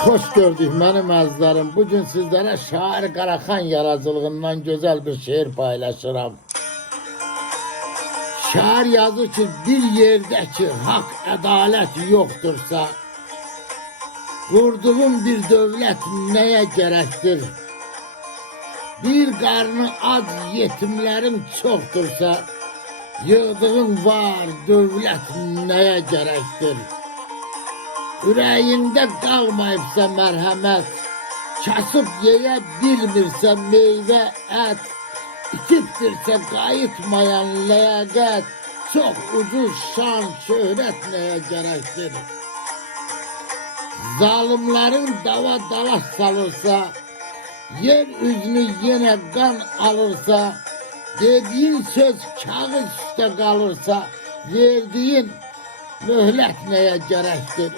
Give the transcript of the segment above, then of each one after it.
Hoş gördük benim azlarım. Bugün sizlere şair Karakan yaratıcılığından güzel bir şiir paylaşırım. Şair yazı ki bir yerde ki hak adalet yoktursa, kurduğum bir devlet neye gerektir? Bir karnı aç yetimlerim çoktursa, yığdığım var devlet neye gerektir? Yüreğinde kalmayıpsa merhamet, kasıp yeye bilmirse meyve et, itiptirse kayıtmayan liyakat, çok ucuz şan şöhret neye gerektir? Zalimlerin dava dalaş salırsa, yer yüzünü yine kan alırsa, dediğin söz kağıt üstte kalırsa, verdiğin mühlet neye gerektir?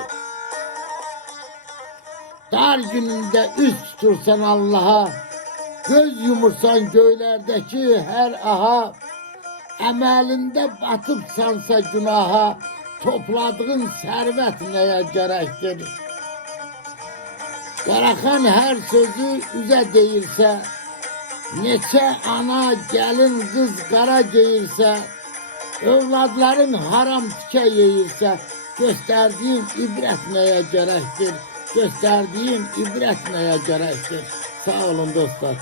Dar gününde üst tutursan Allah'a, göz yumursan göylerdeki her aha, emelinde batıp sansa günaha, topladığın servet neye gerektir? Karakan her sözü üze değilse, neçe ana gelin kız kara giyirse, evladların haram tike yiyirse, gösterdiğin ibret neye gerektir? Gösterdiğin ibret neye gerektir? Sağ olun dostlar.